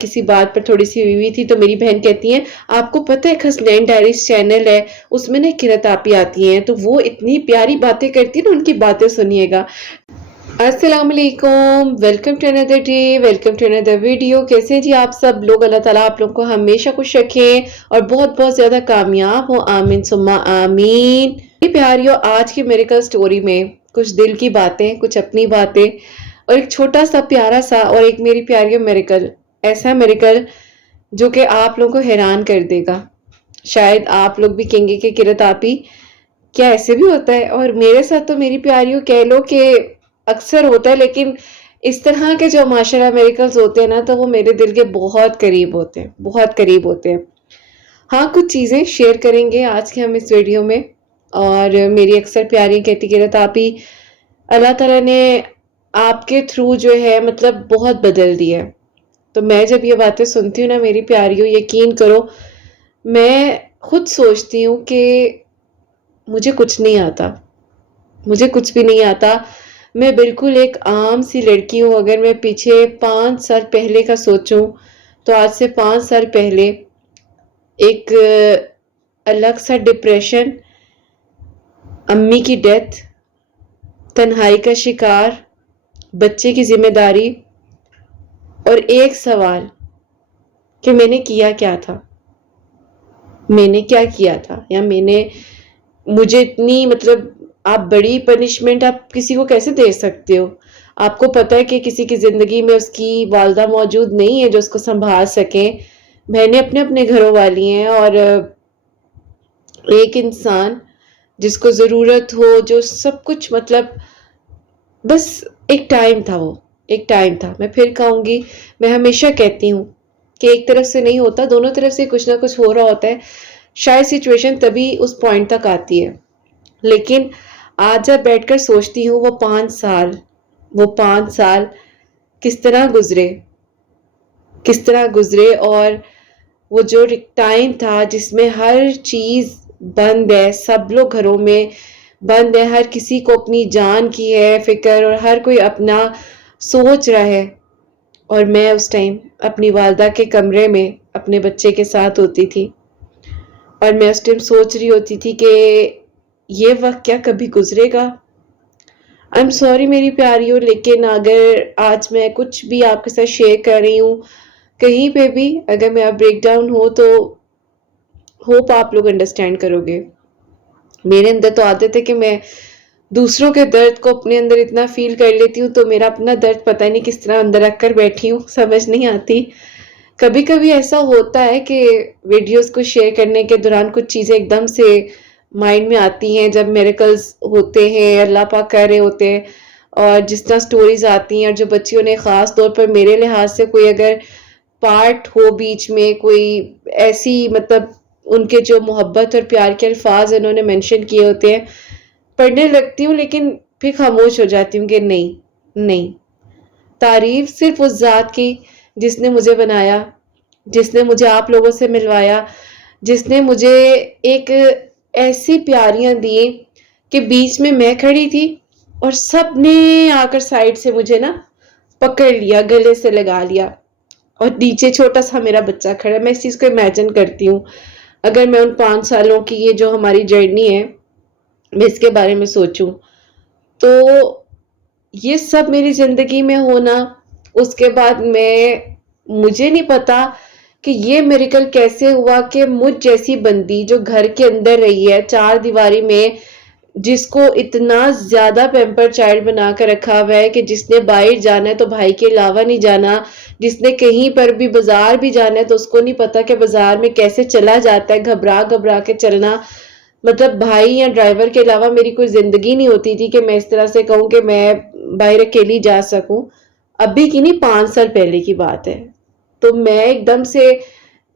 کسی بات پر تھوڑی سی ہوئی تھی تو میری بہن کہتی ہیں آپ کو پتہ ہے حسنین ڈائریز چینل ہے اس میں نا قرت آپی آتی ہیں تو وہ اتنی پیاری باتیں کرتی ہیں نا، ان کی باتیں سنیے گا۔ السلام علیکم، welcome to another day, welcome to another video. کیسے ہیں جی آپ سب لوگ؟ اللہ تعالیٰ آپ لوگوں کو ہمیشہ خوش رکھیں اور بہت بہت زیادہ کامیاب ہو، آمین ثم آمین۔ میری پیاریوں، آج کی میریکل سٹوری میں کچھ دل کی باتیں، کچھ اپنی باتیں اور ایک چھوٹا سا پیارا سا اور ایک میری پیاریوں میریکل، ایسا میریکل جو کہ آپ لوگوں کو حیران کر دے گا۔ شاید آپ لوگ بھی کہیں گے کہ قرت آپی کیا ایسے بھی ہوتا ہے؟ اور میرے ساتھ تو میری پیاریوں کہہ لو کہ اکثر ہوتا ہے، لیکن اس طرح کے جو معاشرہ میریکلز ہوتے ہیں نا تو وہ میرے دل کے بہت قریب ہوتے ہیں، بہت قریب ہوتے ہیں۔ ہاں، کچھ چیزیں شیئر کریں گے آج کے ہم اس ویڈیو میں، اور میری اکثر پیاری کہتی قرت آپی اللہ تعالیٰ نے آپ کے تھرو جو ہے مطلب بہت بدل دیا ہے۔ تو میں جب یہ باتیں سنتی ہوں نا میری پیاریوں، یقین کرو میں خود سوچتی ہوں کہ مجھے کچھ نہیں آتا، مجھے کچھ بھی نہیں آتا، میں بالکل ایک عام سی لڑکی ہوں۔ اگر میں پیچھے 5 سال پہلے کا سوچوں تو آج سے 5 سال پہلے ایک الگ سا ڈپریشن، امی کی ڈیتھ، تنہائی کا شکار، بچے کی ذمہ داری اور ایک سوال کہ میں نے کیا کیا تھا، میں نے کیا کیا تھا، یا مجھے اتنی مطلب آپ بڑی پنشمنٹ آپ کسی کو کیسے دے سکتے ہو؟ آپ کو پتہ ہے کہ کسی کی زندگی میں اس کی والدہ موجود نہیں ہے جو اس کو سنبھال سکیں، بہنیں اپنے اپنے گھروں والی ہیں، اور ایک انسان جس کو ضرورت ہو، جو سب کچھ مطلب بس ایک ٹائم تھا، وہ ایک ٹائم تھا۔ میں پھر کہوں گی، میں ہمیشہ کہتی ہوں کہ ایک طرف سے نہیں ہوتا، دونوں طرف سے کچھ نہ کچھ ہو رہا ہوتا ہے، شاید سچویشن تبھی اس پوائنٹ تک آتی ہے۔ لیکن آج جب بیٹھ کر سوچتی ہوں وہ 5 سال کس طرح گزرے، اور وہ جو ٹائم تھا جس میں ہر چیز بند ہے، سب لوگ گھروں میں بند ہے، ہر کسی کو اپنی جان کی ہے فکر اور ہر کوئی اپنا سوچ رہا ہے، اور میں اس ٹائم اپنی والدہ کے کمرے میں اپنے بچے کے ساتھ ہوتی تھی، اور میں اس ٹائم سوچ رہی ہوتی تھی کہ یہ وقت کیا کبھی گزرے گا؟ I'm sorry میری پیاریوں، لیکن اگر آج میں کچھ بھی آپ کے ساتھ شیئر کر رہی ہوں، کہیں پہ بھی اگر میرا بریک ڈاؤن ہو تو ہوپ آپ لوگ انڈرسٹینڈ کرو گے۔ میرے اندر تو عادت ہے کہ میں دوسروں کے درد کو اپنے اندر اتنا فیل کر لیتی ہوں تو میرا اپنا درد پتہ نہیں کس طرح اندر رکھ کر بیٹھی ہوں، سمجھ نہیں آتی۔ کبھی کبھی ایسا ہوتا ہے کہ ویڈیوز کو شیئر کرنے کے دوران کچھ چیزیں ایک دم سے مائنڈ میں آتی ہیں، جب میریکلز ہوتے ہیں، اللہ پاک کر رہے ہوتے ہیں، اور جس طرح سٹوریز آتی ہیں، اور جو بچیوں نے خاص طور پر میرے لحاظ سے کوئی اگر پارٹ ہو بیچ میں، کوئی ایسی مطلب ان کے جو محبت اور پیار کے الفاظ انہوں نے مینشن کیے ہوتے ہیں، پڑھنے لگتی ہوں لیکن پھر خاموش ہو جاتی ہوں کہ نہیں، تعریف صرف اس ذات کی جس نے مجھے بنایا، جس نے مجھے آپ لوگوں سے ملوایا، جس نے مجھے ایک ایسی پیاریاں دی کہ بیچ میں کھڑی تھی اور سب نے آ کر سائڈ سے مجھے نا پکڑ لیا، گلے سے لگا لیا، اور نیچے چھوٹا سا میرا بچہ کھڑا ہے۔ میں اس چیز کو امیجن کرتی ہوں، اگر میں ان 5 سالوں کی یہ جو ہماری جرنی ہے میں اس کے بارے میں سوچوں تو یہ سب میری زندگی میں ہونا، اس کے بعد مجھے نہیں پتا کہ یہ میریکل کیسے ہوا کہ مجھ جیسی بندی جو گھر کے اندر رہی ہے 4 دیواری میں، جس کو اتنا زیادہ پیمپر چائلڈ بنا کر رکھا ہوا ہے کہ جس نے باہر جانا ہے تو بھائی کے علاوہ نہیں جانا، جس نے کہیں پر بھی بازار بھی جانا ہے تو اس کو نہیں پتا کہ بازار میں کیسے چلا جاتا ہے، گھبرا کے چلنا، مطلب بھائی یا ڈرائیور کے علاوہ میری کوئی زندگی نہیں ہوتی تھی کہ میں اس طرح سے کہوں کہ میں باہر اکیلی جا سکوں۔ ابھی کی نہیں، 5 سال پہلے کی بات ہے۔ تو میں ایک دم سے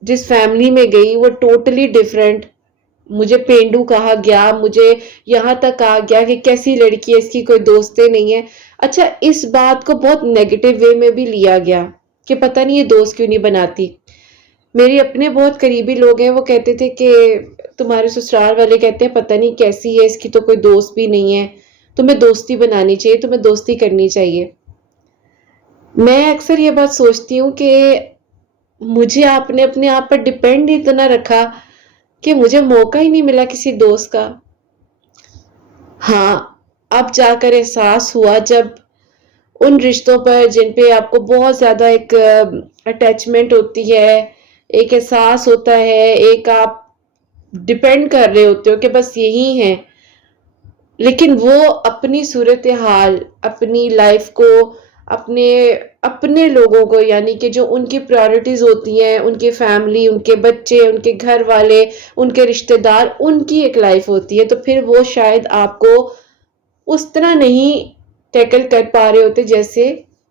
جس فیملی میں گئی وہ ٹوٹلی ڈیفرنٹ، مجھے پینڈو کہا گیا، مجھے یہاں تک کہا گیا کہ کیسی لڑکی ہے، اس کی کوئی دوستیں نہیں ہے۔ اچھا، اس بات کو بہت نیگیٹو وے میں بھی لیا گیا کہ پتہ نہیں یہ دوست کیوں نہیں بناتی۔ میرے اپنے بہت قریبی لوگ ہیں، وہ کہتے تھے کہ تمہارے سسرال والے کہتے ہیں پتہ نہیں کیسی ہے، اس کی تو کوئی دوست بھی نہیں ہے، تمہیں دوستی بنانی چاہیے، تمہیں دوستی کرنی چاہیے۔ میں اکثر یہ بات سوچتی ہوں کہ مجھے آپ نے اپنے آپ پر ڈپینڈ اتنا رکھا کہ مجھے موقع ہی نہیں ملا کسی دوست کا. ہاں، اب جا کر احساس ہوا جب ان رشتوں پر جن پہ آپ کو بہت زیادہ ایک اٹیچمنٹ ہوتی ہے، ایک احساس ہوتا ہے، ایک آپ ڈپینڈ کر رہے ہوتے ہو کہ بس یہی ہیں، لیکن وہ اپنی صورتحال، اپنی لائف کو، اپنے اپنے لوگوں کو، یعنی کہ جو ان کی پرائورٹیز ہوتی ہیں، ان کی فیملی، ان کے بچے، ان کے گھر والے، ان کے رشتہ دار، ان کی ایک لائف ہوتی ہے، تو پھر وہ شاید آپ کو اس طرح نہیں ٹیکل کر پا رہے ہوتے جیسے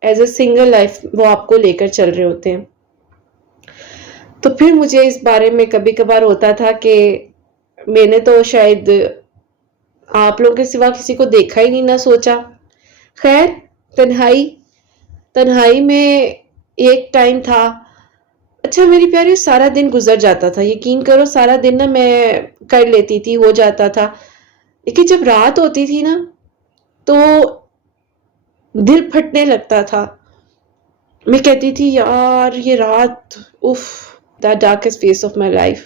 ایز اے سنگل لائف وہ آپ کو لے کر چل رہے ہوتے ہیں. تو پھر مجھے اس بارے میں کبھی کبھار ہوتا تھا کہ میں نے تو شاید آپ لوگوں کے سوا کسی کو دیکھا ہی نہیں، نہ سوچا. خیر، تنہائی میں ایک ٹائم تھا. اچھا میری پیاری، سارا دن گزر جاتا تھا، یقین کرو سارا دن نا میں کر لیتی تھی، ہو جاتا تھا، لیکن جب رات ہوتی تھی نا تو دل پھٹنے لگتا تھا. میں کہتی تھی یار یہ رات، اف، the darkest phase of my life,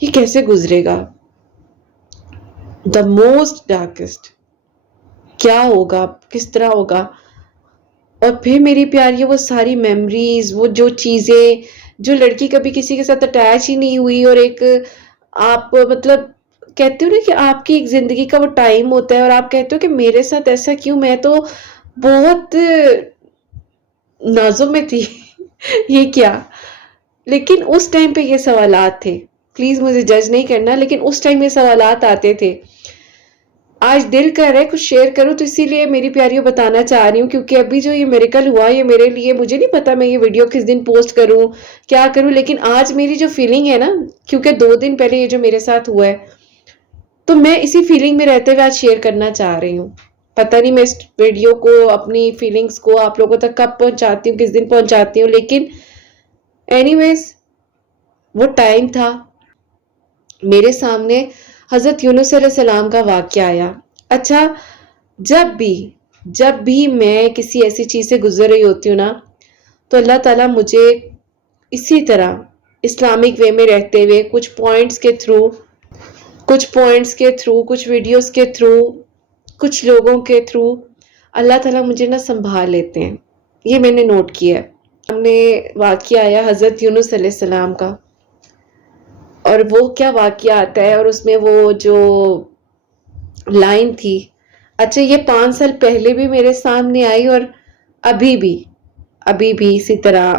یہ کیسے گزرے گا، دا موسٹ ڈارکسٹ، کیا ہوگا، کس طرح ہوگا. اور پھر میری پیاری وہ ساری میموریز، وہ جو چیزیں جو لڑکی کبھی کسی کے ساتھ اٹیچ ہی نہیں ہوئی، اور ایک آپ مطلب کہتے ہو نا کہ آپ کی ایک زندگی کا وہ ٹائم ہوتا ہے اور آپ کہتے ہو کہ میرے ساتھ ایسا کیوں، میں تو بہت نازوں میں تھی یہ کیا. لیکن اس ٹائم پہ یہ سوالات تھے، پلیز مجھے جج نہیں کرنا، لیکن اس ٹائم یہ سوالات آتے تھے. آج دل کر رہا ہے کچھ شیئر کروں، تو اسی لیے میری پیاریوں بتانا چاہ رہی ہوں، کیونکہ ابھی جو یہ میریکل ہوا یہ میرے لیے، مجھے نہیں پتا میں یہ ویڈیو کس دن پوسٹ کروں، کیا کروں، لیکن آج میری جو فیلنگ ہے نا، کیونکہ 2 دن پہلے یہ جو میرے ساتھ ہوا ہے، تو میں اسی فیلنگ میں رہتے ہوئے آج شیئر کرنا چاہ رہی ہوں. پتہ نہیں میں اس ویڈیو کو، اپنی فیلنگز کو آپ لوگوں تک کب پہنچاتی ہوں، کس دن پہنچاتی ہوں، لیکن اینی ویز وہ ٹائم تھا. میرے سامنے حضرت یونس علیہ السلام کا واقعہ آیا. اچھا، جب بھی میں کسی ایسی چیز سے گزر رہی ہوتی ہوں نا، تو اللہ تعالیٰ مجھے اسی طرح اسلامک وے میں رہتے ہوئے کچھ پوائنٹس کے تھرو، کچھ ویڈیوز کے تھرو، کچھ لوگوں کے تھرو اللہ تعالیٰ مجھے نا سنبھال لیتے ہیں. یہ میں نے نوٹ کیا ہے. ہم نے واقعہ آیا حضرت یونس علیہ السلام کا، اور وہ کیا واقعہ آتا ہے، اور اس میں وہ جو لائن تھی. اچھا یہ 5 سال پہلے بھی میرے سامنے آئی، اور ابھی بھی اسی طرح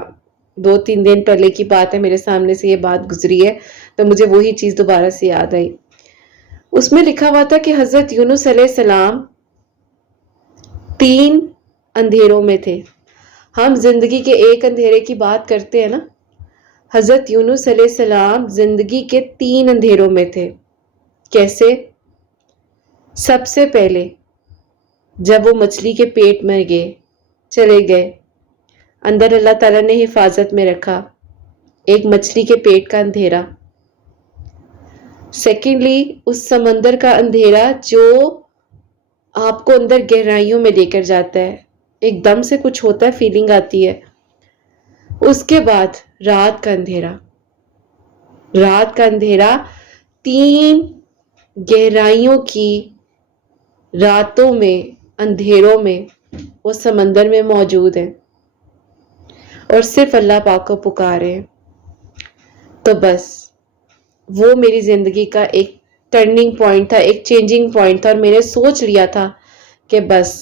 2-3 دن پہلے کی بات ہے، میرے سامنے سے یہ بات گزری ہے، تو مجھے وہی چیز دوبارہ سے یاد آئی. اس میں لکھا ہوا تھا کہ حضرت یونس علیہ السلام 3 اندھیروں میں تھے. ہم زندگی کے ایک اندھیرے کی بات کرتے ہیں نا، حضرت یونس علیہ السلام زندگی کے 3 اندھیروں میں تھے. کیسے؟ سب سے پہلے جب وہ مچھلی کے پیٹ میں چلے گئے، اندر اللہ تعالیٰ نے حفاظت میں رکھا، ایک مچھلی کے پیٹ کا اندھیرا. سیکنڈلی اس سمندر کا اندھیرا جو آپ کو اندر گہرائیوں میں لے کر جاتا ہے، ایک دم سے کچھ ہوتا ہے، فیلنگ آتی ہے. اس کے بعد رات کا اندھیرا 3 گہرائیوں کی راتوں میں، اندھیروں میں وہ سمندر میں موجود ہیں اور صرف اللہ پاک کو پکارے. تو بس وہ میری زندگی کا ایک ٹرننگ پوائنٹ تھا، ایک چینجنگ پوائنٹ تھا، اور میں نے سوچ لیا تھا کہ بس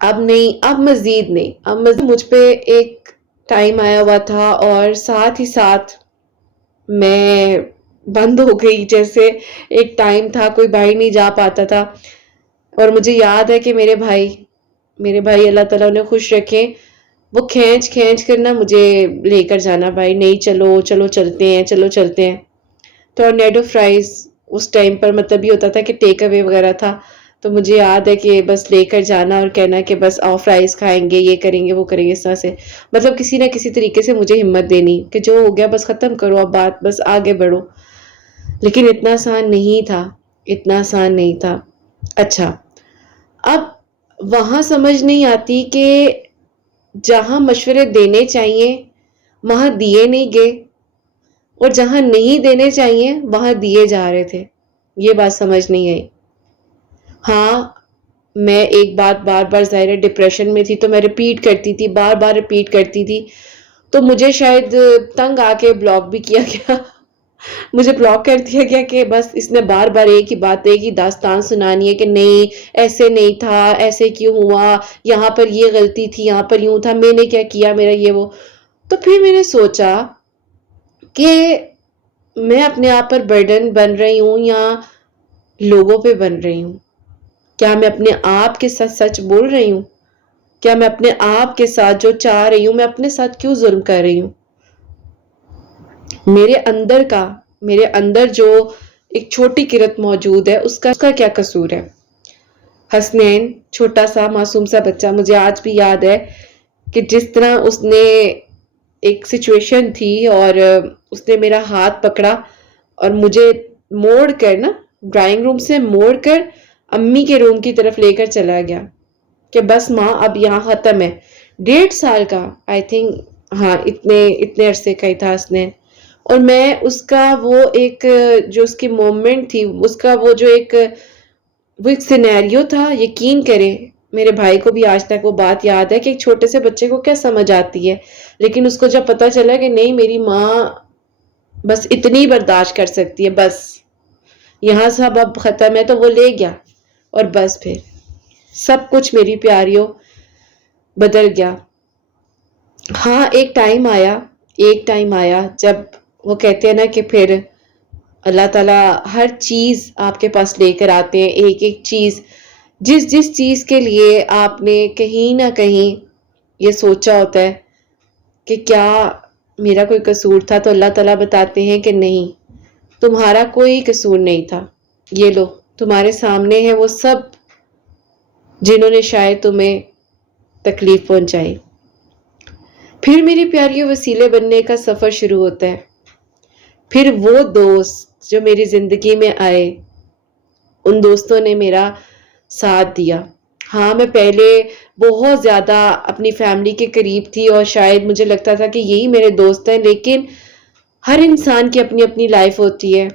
اب نہیں، اب مزید نہیں، اب مزید. مجھ پہ ایک ٹائم آیا ہوا تھا، اور ساتھ ہی ساتھ میں بند ہو گئی. جیسے ایک ٹائم تھا کوئی بھائی نہیں جا پاتا تھا، اور مجھے یاد ہے کہ میرے بھائی اللہ تعالیٰ انہیں خوش رکھیں، وہ کھینچ کرنا مجھے لے کر جانا، بھائی نہیں، چلو چلتے ہیں. ٹورنیڈو فرائز اس ٹائم پر مطلب یہ ہوتا تھا کہ ٹیک اوے وغیرہ تھا، تو مجھے یاد ہے کہ بس لے کر جانا اور کہنا کہ بس آؤ فرائز کھائیں گے، یہ کریں گے وہ کریں گے، اس طرح سے مطلب کسی نہ کسی طریقے سے مجھے ہمت دینی کہ جو ہو گیا بس ختم کرو اب بات، بس آگے بڑھو. لیکن اتنا آسان نہیں تھا. اچھا، اب وہاں سمجھ نہیں آتی کہ جہاں مشورے دینے چاہیے وہاں دیے نہیں گئے اور جہاں نہیں دینے چاہیے وہاں دیے جا رہے تھے. یہ بات سمجھ نہیں آئی. ہاں میں ایک بات بار بار ظاہر ڈپریشن میں تھی تو میں ریپیٹ کرتی تھی، بار بار ریپیٹ کرتی تھی، تو مجھے شاید تنگ آ کے بلاک بھی کیا گیا. مجھے بلاک کر دیا گیا کہ بس اس نے بار بار ایک ہی بات، ایک ہی داستان سنانی ہے کہ نہیں ایسے نہیں تھا، ایسے کیوں ہوا، یہاں پر یہ غلطی تھی، یہاں پر یوں تھا، میں نے کیا کیا، میرا یہ وہ. تو پھر میں نے سوچا کہ میں اپنے آپ پر برڈن بن رہی ہوں یا لوگوں پہ بن رہی ہوں. کیا میں اپنے آپ کے ساتھ سچ بول رہی ہوں؟ کیا میں اپنے آپ کے ساتھ جو چاہ رہی ہوں میں اپنے ساتھ کیوں ظلم کر رہی ہوں؟ میرے اندر جو ایک چھوٹی کرت موجود ہے اس کا کیا قصور ہے؟ حسنین چھوٹا سا معصوم سا بچہ، مجھے آج بھی یاد ہے کہ جس طرح اس نے ایک سچویشن تھی اور اس نے میرا ہاتھ پکڑا اور مجھے موڑ کر نا ڈرائنگ روم سے موڑ کر امی کے روم کی طرف لے کر چلا گیا کہ بس ماں اب یہاں ختم ہے. 1.5 سال کا آئی تھنک، ہاں اتنے عرصے کا ہی تھا حسنین. اور میں اس کا وہ ایک جو اس کی مومنٹ تھی، اس کا وہ ایک سینیریو تھا. یقین کریں میرے بھائی کو بھی آج تک وہ بات یاد ہے کہ ایک چھوٹے سے بچے کو کیا سمجھ آتی ہے، لیکن اس کو جب پتا چلا کہ نہیں میری ماں بس اتنی برداشت کر سکتی ہے، بس یہاں سب اب ختم ہے، تو وہ لے گیا اور بس پھر سب کچھ میری پیاریوں بدل گیا. ہاں ایک ٹائم آیا جب وہ کہتے ہیں نا کہ پھر اللہ تعالیٰ ہر چیز آپ کے پاس لے کر آتے ہیں، ایک ایک چیز، جس چیز کے لیے آپ نے کہیں نہ کہیں یہ سوچا ہوتا ہے کہ کیا میرا کوئی قصور تھا، تو اللہ تعالیٰ بتاتے ہیں کہ نہیں تمہارا کوئی قصور نہیں تھا. یہ لو تمہارے سامنے ہے وہ سب جنہوں نے شاید تمہیں تکلیف پہنچائی. پھر میری پیاریوں وسیلے بننے کا سفر شروع ہوتا ہے. پھر وہ دوست جو میری زندگی میں آئے، ان دوستوں نے میرا ساتھ دیا. ہاں میں پہلے بہت زیادہ اپنی فیملی کے قریب تھی اور شاید مجھے لگتا تھا کہ یہی میرے دوست ہیں، لیکن ہر انسان کی اپنی اپنی لائف ہوتی ہے.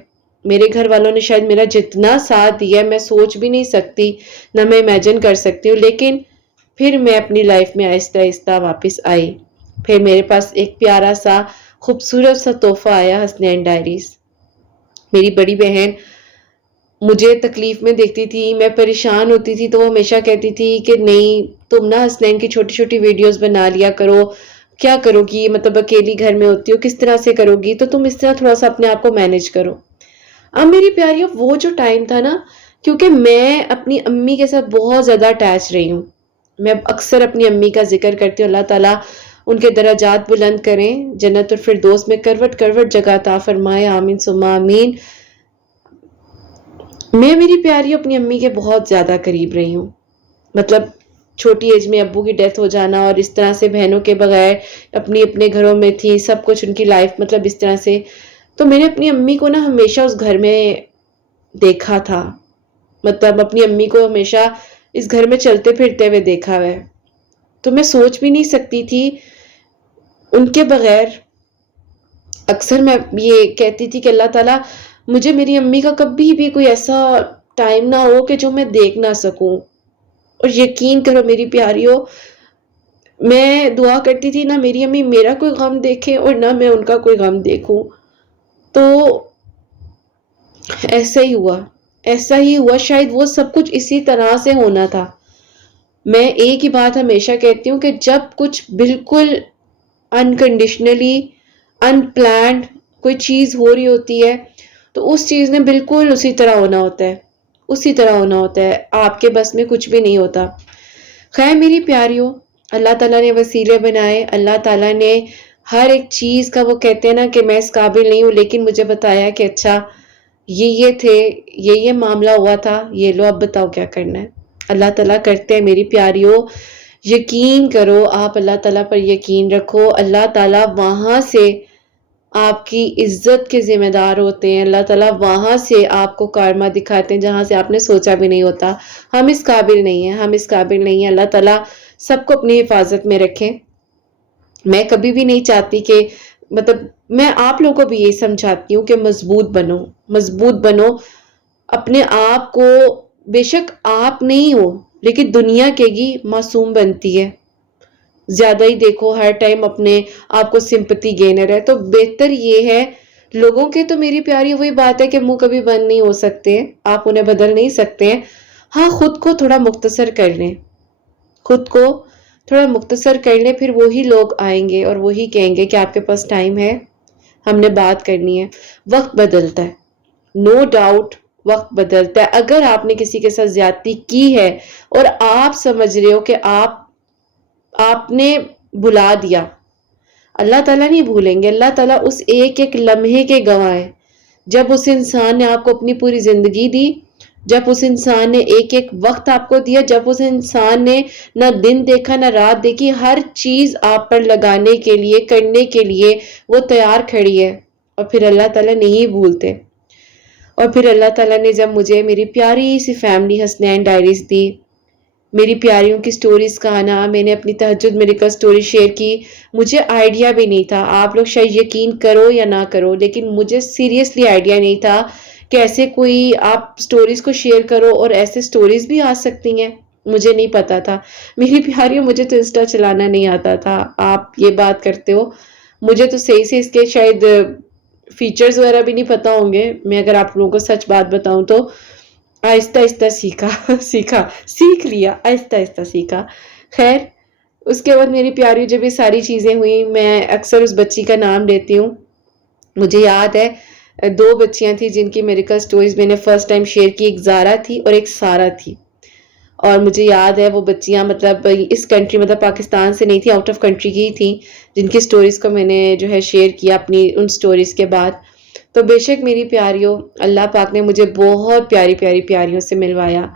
میرے گھر والوں نے شاید میرا جتنا ساتھ دیا میں سوچ بھی نہیں سکتی، نہ میں امیجن کر سکتی ہوں. لیکن پھر میں اپنی لائف میں آہستہ آہستہ واپس آئی. پھر میرے پاس ایک پیارا سا خوبصورت سا تحفہ آیا، حسنین ڈائریز. میری بڑی بہن مجھے تکلیف میں دیکھتی تھی، میں پریشان ہوتی تھی تو وہ ہمیشہ کہتی تھی کہ نہیں تم نا حسنین کی چھوٹی چھوٹی ویڈیوز بنا لیا کرو، کیا کرو گی، مطلب اکیلی گھر میں ہوتی ہو کس طرح سے کرو گی، تو تم اس طرح تھوڑا سا اپنے آپ کو مینج کرو. اب میری پیاریوں وہ جو ٹائم تھا نا، کیونکہ میں اپنی امی کے ساتھ بہت زیادہ اٹیچ رہی ہوں، میں اکثر اپنی امی کا ذکر کرتی ہوں. اللہ تعالیٰ ان کے درجات بلند کریں، جنت الفردوس میں کروٹ کروٹ جگہ عطا فرمائے، آمین ثم آمین. میں میری پیاری اپنی امی کے بہت زیادہ قریب رہی ہوں. مطلب چھوٹی ایج میں ابو کی ڈیتھ ہو جانا اور اس طرح سے بہنوں کے بغیر اپنے گھروں میں تھی، سب کچھ ان کی لائف مطلب اس طرح سے. تو میں نے اپنی امی کو نا ہمیشہ اس گھر میں دیکھا تھا، مطلب اپنی امی کو ہمیشہ اس گھر میں چلتے پھرتے ہوئے دیکھا ہے. تو میں سوچ بھی نہیں سکتی تھی ان کے بغیر. اکثر میں یہ کہتی تھی کہ اللہ تعالیٰ مجھے میری امی کا کبھی بھی کوئی ایسا ٹائم نہ ہو کہ جو میں دیکھ نہ سکوں. اور یقین کرو میری پیاریوں، میں دعا کرتی تھی نہ میری امی میرا کوئی غم دیکھے اور نہ میں ان کا کوئی غم دیکھوں. تو ایسا ہی ہوا. شاید وہ سب کچھ اسی طرح سے ہونا تھا. میں ایک ہی بات ہمیشہ کہتی ہوں کہ جب کچھ بالکل انکنڈیشنلی انپلانڈ کوئی چیز ہو رہی ہوتی ہے تو اس چیز نے بالکل اسی طرح ہونا ہوتا ہے. آپ کے بس میں کچھ بھی نہیں ہوتا. خیر میری پیاریوں، اللہ تعالیٰ نے وسیلے بنائے، اللہ تعالیٰ نے ہر ایک چیز کا، وہ کہتے ہیں نا کہ میں اس قابل نہیں ہوں لیکن مجھے بتایا کہ اچھا یہ تھے، یہ معاملہ ہوا تھا، یہ لو اب بتاؤ کیا کرنا ہے. اللہ تعالیٰ کرتے ہیں میری پیاریوں. یقین کرو، آپ اللہ تعالیٰ پر یقین رکھو. اللہ تعالیٰ وہاں سے آپ کی عزت کے ذمہ دار ہوتے ہیں. اللہ تعالیٰ وہاں سے آپ کو کارما دکھاتے ہیں جہاں سے آپ نے سوچا بھی نہیں ہوتا. ہم اس قابل نہیں ہیں. اللہ تعالیٰ سب کو اپنی حفاظت میں رکھیں. میں کبھی بھی نہیں چاہتی کہ مطلب میں آپ لوگوں کو بھی یہی سمجھاتی ہوں کہ مضبوط بنو اپنے آپ کو. بے شک آپ نہیں ہو لیکن دنیا کے گی معصوم بنتی ہے. زیادہ ہی دیکھو ہر ٹائم اپنے آپ کو سمپتی گینر ہے. تو بہتر یہ ہے لوگوں کے تو میری پیاری وہی بات ہے کہ منہ کبھی بند نہیں ہو سکتے, آپ انہیں بدل نہیں سکتے ہیں. ہاں خود کو تھوڑا مختصر کر لیں, خود کو تھوڑا مختصر کر لیں, پھر وہی لوگ آئیں گے اور وہی کہیں گے کہ آپ کے پاس ٹائم ہے, ہم نے بات کرنی ہے. وقت بدلتا ہے, نو ڈاؤٹ وقت بدلتا ہے. اگر آپ نے کسی کے ساتھ زیادتی کی ہے اور آپ سمجھ رہے ہو کہ آپ نے بلا دیا, اللہ تعالیٰ نہیں بھولیں گے. اللہ تعالیٰ اس ایک ایک لمحے کے گواہ ہے. جب اس انسان نے آپ کو اپنی پوری زندگی دی, جب اس انسان نے ایک ایک وقت آپ کو دیا, جب اس انسان نے نہ دن دیکھا نہ رات دیکھی, ہر چیز آپ پر لگانے کے لیے کرنے کے لیے وہ تیار کھڑی ہے. اور پھر اللہ تعالیٰ نہیں بھولتے. اور پھر اللہ تعالیٰ نے جب مجھے میری پیاری سی فیملی حسنین ڈائریز دی, میری پیاریوں کی سٹوریز کا آنا, میں نے اپنی تہجد میڈیکل سٹوری شیئر کی. مجھے آئیڈیا بھی نہیں تھا, آپ لوگ شاید یقین کرو یا نہ کرو, لیکن مجھے سیریسلی آئیڈیا نہیں تھا کہ ایسے کوئی آپ سٹوریز کو شیئر کرو اور ایسے سٹوریز بھی آ سکتی ہیں. مجھے نہیں پتا تھا. میری پیاریوں مجھے تو انسٹا چلانا نہیں آتا تھا, آپ یہ بات کرتے ہو. مجھے تو صحیح سے اس کے شاید فیچرز وغیرہ بھی نہیں پتا ہوں گے. میں اگر آپ لوگوں کو سچ بات بتاؤں تو آہستہ آہستہ سیکھ لیا, آہستہ آہستہ سیکھا. خیر اس کے بعد میری پیاری جب یہ ساری چیزیں ہوئیں, میں اکثر اس بچی کا نام لیتی ہوں. مجھے یاد ہے 2 بچیاں تھیں جن کی میڈیکل سٹوریز میں نے فرسٹ ٹائم شیئر کی, ایک زارا تھی اور ایک سارا تھی. اور مجھے یاد ہے وہ بچیاں مطلب اس کنٹری مطلب پاکستان سے نہیں تھی, آؤٹ آف کنٹری کی تھیں, جن کی سٹوریز کو میں نے جو ہے شیئر کیا اپنی ان سٹوریز کے بعد. تو بے شک میری پیاریوں, اللہ پاک نے مجھے بہت پیاری پیاری پیاریوں سے ملوایا.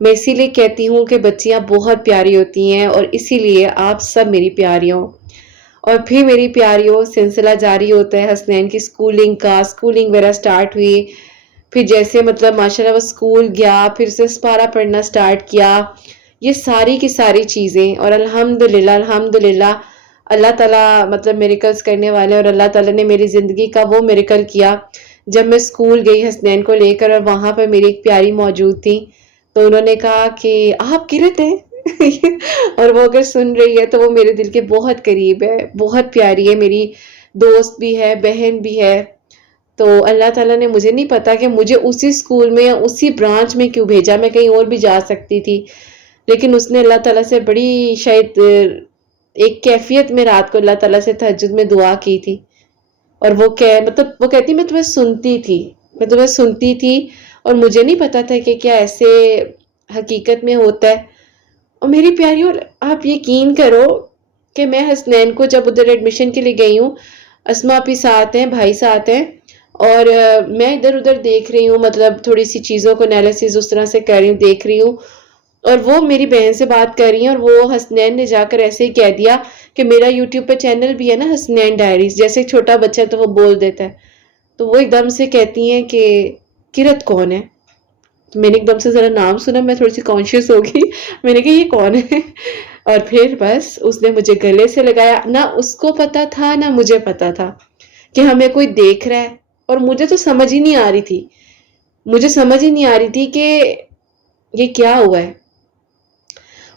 میں اسی لیے کہتی ہوں کہ بچیاں بہت پیاری ہوتی ہیں, اور اسی لیے آپ سب میری پیاریوں. اور پھر میری پیاریوں سلسلہ جاری ہوتا ہے حسنین کی سکولنگ کا. سکولنگ وغیرہ سٹارٹ ہوئی, پھر جیسے مطلب ماشاءاللہ وہ سکول گیا, پھر سے سپارہ پڑھنا سٹارٹ کیا, یہ ساری کی ساری چیزیں. اور الحمدللہ اللہ تعالیٰ مطلب میریکلز کرنے والے, اور اللہ تعالیٰ نے میری زندگی کا وہ میریکل کیا جب میں سکول گئی حسنین کو لے کر, اور وہاں پر میری ایک پیاری موجود تھی. تو انہوں نے کہا کہ آپ کرت ہیں اور وہ اگر سن رہی ہے تو وہ میرے دل کے بہت قریب ہے, بہت پیاری ہے, میری دوست بھی ہے, بہن بھی ہے. تو اللہ تعالیٰ نے, مجھے نہیں پتا کہ مجھے اسی سکول میں یا اسی برانچ میں کیوں بھیجا, میں کہیں اور بھی جا سکتی تھی, لیکن اس نے اللہ تعالیٰ سے بڑی شاید ایک کیفیت میں رات کو اللہ تعالیٰ سے تہجد میں دعا کی تھی. اور وہ مطلب وہ کہتی میں تمہیں سنتی تھی اور مجھے نہیں پتا تھا کہ کیا ایسے حقیقت میں ہوتا ہے. اور میری پیاریوں آپ یقین کرو کہ میں حسنین کو جب ادھر ایڈمیشن کے لیے گئی ہوں, اسما بھی ساتھ ہیں, بھائی ساتھ ہیں, اور میں ادھر ادھر دیکھ رہی ہوں, مطلب تھوڑی سی چیزوں کو انالیسز اس طرح سے کر رہی ہوں, دیکھ رہی ہوں, اور وہ میری بہن سے بات کر رہی ہیں, اور وہ حسنین نے جا کر ایسے ہی کہہ دیا کہ میرا یوٹیوب پہ چینل بھی ہے نا حسنین ڈائریز, جیسے ایک چھوٹا بچہ تو وہ بول دیتا ہے. تو وہ ایک دم سے کہتی ہیں کہ کرت کون ہے. تو میں نے ایک دم سے ذرا نام سنا, میں تھوڑی سی کانشیس ہوگی, میں نے کہا یہ کون ہے. اور پھر بس اس نے مجھے گلے سے لگایا, نہ اس کو پتا تھا نہ مجھے پتا تھا کہ ہمیں کوئی دیکھ رہا ہے. اور مجھے تو سمجھ ہی نہیں آ رہی تھی کہ یہ کیا ہوا ہے.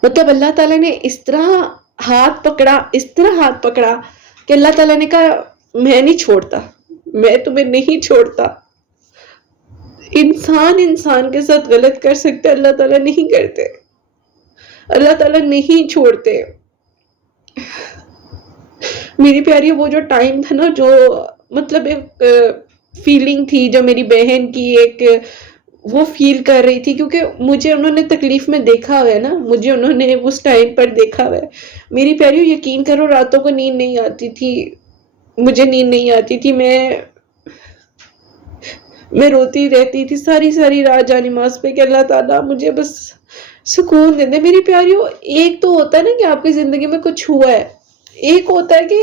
مطلب اللہ تعالیٰ نے اس طرح ہاتھ پکڑا کہ اللہ تعالیٰ نے کہا میں نہیں چھوڑتا, میں تمہیں نہیں چھوڑتا. انسان کے ساتھ غلط کر سکتے, اللہ تعالیٰ نہیں کرتے, اللہ تعالیٰ نہیں چھوڑتے. میری پیاری وہ جو ٹائم تھا نا, جو مطلب ایک فیلنگ تھی جو میری بہن کی, ایک وہ فیل کر رہی تھی, کیونکہ مجھے انہوں نے تکلیف میں دیکھا ہوا ہے نا, مجھے انہوں نے اس ٹائم پر دیکھا ہوا ہے. میری پیاریوں یقین کرو راتوں کو نیند نہیں آتی تھی, مجھے نیند نہیں آتی تھی, میں روتی رہتی تھی ساری رات جانماز پہ کہ اللہ تعالیٰ مجھے بس سکون دے دے. میری پیاریوں ایک تو ہوتا ہے نا کہ آپ کی زندگی میں کچھ ہوا ہے, ایک ہوتا ہے کہ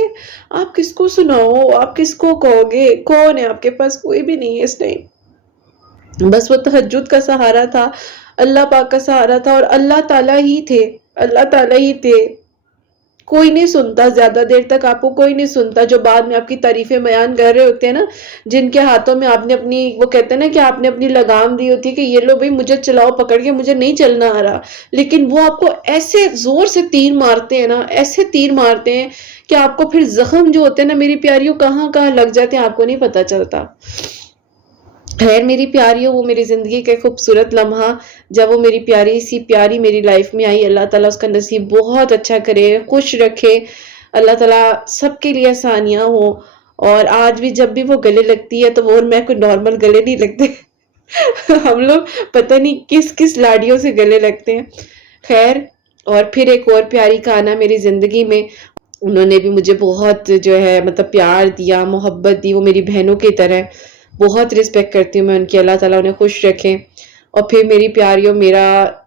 آپ کس کو سناؤ, آپ کس کو کہو گے, کون ہے آپ کے پاس, کوئی بھی نہیں ہے اس ٹائم. بس وہ تہجد کا سہارا تھا, اللہ پاک کا سہارا تھا, اور اللہ تعالیٰ ہی تھے. کوئی نہیں سنتا، زیادہ دیر تک آپ کو کوئی نہیں سنتا. جو بعد میں آپ کی تعریفیں بیان کر رہے ہوتے ہیں نا، جن کے ہاتھوں میں آپ نے اپنی، وہ کہتے ہیں نا کہ آپ نے اپنی لگام دی ہوتی ہے کہ یہ لو بھائی مجھے چلاؤ پکڑ کے، مجھے نہیں چلنا آ رہا، لیکن وہ آپ کو ایسے زور سے تیر مارتے ہیں نا، ایسے تیر مارتے ہیں کہ آپ کو پھر زخم جو ہوتے ہیں نا میری پیاریوں کہاں کہاں لگ جاتے ہیں آپ کو نہیں پتا چلتا. خیر میری پیاریوں، وہ میری زندگی کا خوبصورت لمحہ جب وہ میری پیاری سی پیاری میری لائف میں آئی، اللہ تعالیٰ اس کا نصیب بہت اچھا کرے، خوش رکھے، اللہ تعالیٰ سب کے لیے آسانیاں ہوں. اور آج بھی جب بھی وہ گلے لگتی ہے تو وہ اور میں کوئی نارمل گلے نہیں لگتے. ہم لوگ پتہ نہیں کس کس لاڑیوں سے گلے لگتے ہیں. خیر، اور پھر ایک اور پیاری کہانا میری زندگی میں، انہوں نے بھی مجھے بہت جو ہے مطلب پیار دیا، محبت دی، وہ میری بہنوں کی طرح. بہت رسپیکٹ کرتی ہوں میں ان کی، اللہ تعالیٰ انہیں خوش رکھیں. اور پھر میری پیاریوں، میرا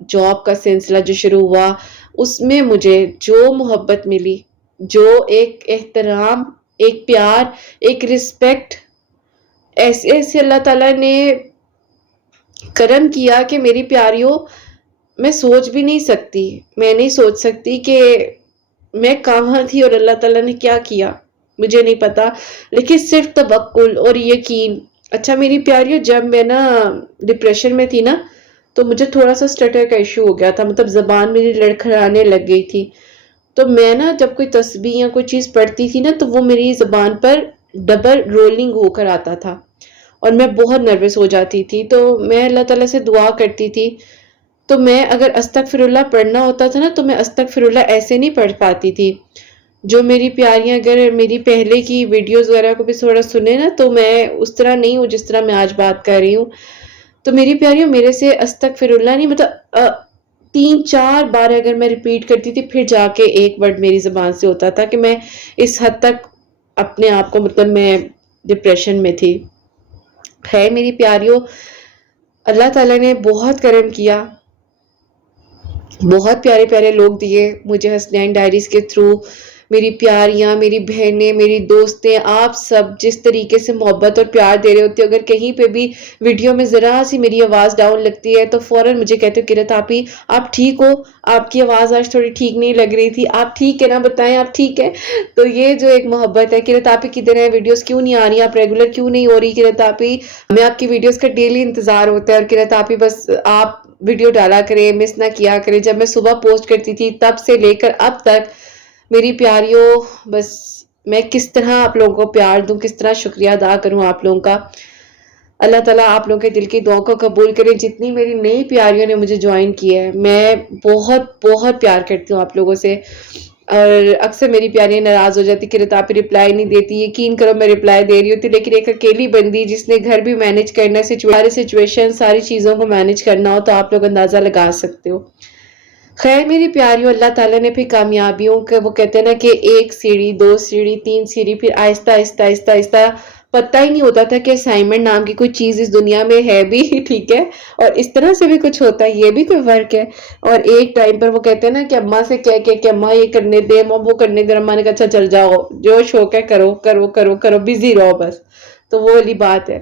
جاب کا سلسلہ جو شروع ہوا، اس میں مجھے جو محبت ملی، جو ایک احترام، ایک پیار، ایک رسپیکٹ، ایسے ایسے اللہ تعالیٰ نے کرم کیا کہ میری پیاریوں میں سوچ بھی نہیں سکتی، میں نہیں سوچ سکتی کہ میں کہاں تھی اور اللہ تعالیٰ نے کیا کیا، مجھے نہیں پتا. لیکن صرف توکل اور یقین. اچھا میری پیاریوں، جب میں نا ڈپریشن میں تھی نا، تو مجھے تھوڑا سا اسٹٹر کا ایشو ہو گیا تھا، مطلب زبان میری لڑکھڑانے لگ گئی تھی. تو میں نا جب کوئی تسبیح یا کوئی چیز پڑھتی تھی نا تو وہ میری زبان پر ڈبل رولنگ ہو کر آتا تھا اور میں بہت نروس ہو جاتی تھی. تو میں اللہ تعالیٰ سے دعا کرتی تھی. تو میں اگر استغفر اللہ پڑھنا ہوتا تھا نا تو میں استغفر اللہ ایسے نہیں پڑھ پاتی تھی. جو میری پیاریاں اگر میری پہلے کی ویڈیوز وغیرہ کو بھی تھوڑا سنے نا تو میں اس طرح نہیں ہوں جس طرح میں آج بات کر رہی ہوں. تو میری پیاریوں، میرے سے استغفر اللہ نہیں، مطلب 3-4 بار اگر میں ریپیٹ کرتی تھی پھر جا کے ایک ورڈ میری زبان سے ہوتا تھا کہ میں اس حد تک اپنے آپ کو، مطلب میں ڈپریشن میں تھی. خیر میری پیاریوں، اللہ تعالیٰ نے بہت کرم کیا، بہت پیارے پیارے لوگ دیے مجھے حسنین ڈائریز کے تھرو. میری پیاریاں، میری بہنیں، میری دوستیں، آپ سب جس طریقے سے محبت اور پیار دے رہے ہوتے ہو. اگر کہیں پہ بھی ویڈیو میں ذرا سی میری آواز ڈاؤن لگتی ہے تو فوراً مجھے کہتے ہو قرت آپی آپ ٹھیک ہو، آپ کی آواز آج تھوڑی ٹھیک نہیں لگ رہی تھی، آپ ٹھیک ہے نا، بتائیں آپ ٹھیک ہے. تو یہ جو ایک محبت ہے، قرت آپی کدھر ہے، ویڈیوز کیوں نہیں آ رہی، آپ ریگولر کیوں نہیں ہو رہی قرت آپی، ہمیں آپ کی ویڈیوز کا ڈیلی انتظار ہوتا ہے. اور قرت آپی بس آپ ویڈیو ڈالا کرے، مس نہ کیا کرے. جب میں صبح پوسٹ کرتی تھی تب سے لے کر اب تک میری پیاریوں، بس میں کس طرح آپ لوگوں کو پیار دوں، کس طرح شکریہ ادا کروں آپ لوگوں کا. اللہ تعالیٰ آپ لوگوں کے دل کی دعاؤں کو قبول کرے. جتنی میری نئی پیاریوں نے مجھے جوائن کی ہے، میں بہت بہت پیار کرتی ہوں آپ لوگوں سے. اور اکثر میری پیاریاں ناراض ہو جاتی کہ آپ رپلائی نہیں دیتی. یقین کرو میں رپلائی دے رہی ہوتی، لیکن ایک اکیلی بندی جس نے گھر بھی مینج کرنا، ساری سچویشن، ساری چیزوں کو مینج کرنا ہو تو آپ لوگ اندازہ لگا سکتے ہو. خیر میری پیاریوں، اللہ تعالیٰ نے پھر کامیابیوں کے، وہ کہتے ہیں نا کہ 1 سیڑھی 2 سیڑھی 3 سیڑھی، پھر آہستہ آہستہ آہستہ آہستہ پتہ ہی نہیں ہوتا تھا کہ اسائنمنٹ نام کی کوئی چیز اس دنیا میں ہے بھی. ٹھیک ہے، اور اس طرح سے بھی کچھ ہوتا ہے، یہ بھی کوئی فرق ہے. اور ایک ٹائم پر وہ کہتے ہیں نا کہ اماں سے کہہ کے کہ اماں یہ کرنے دے، اماں وہ کرنے دے، اماں نے کہا اچھا چل جاؤ، جو شوق ہے کرو کرو کرو کرو، بزی رہو بس. تو وہ والی بات ہے.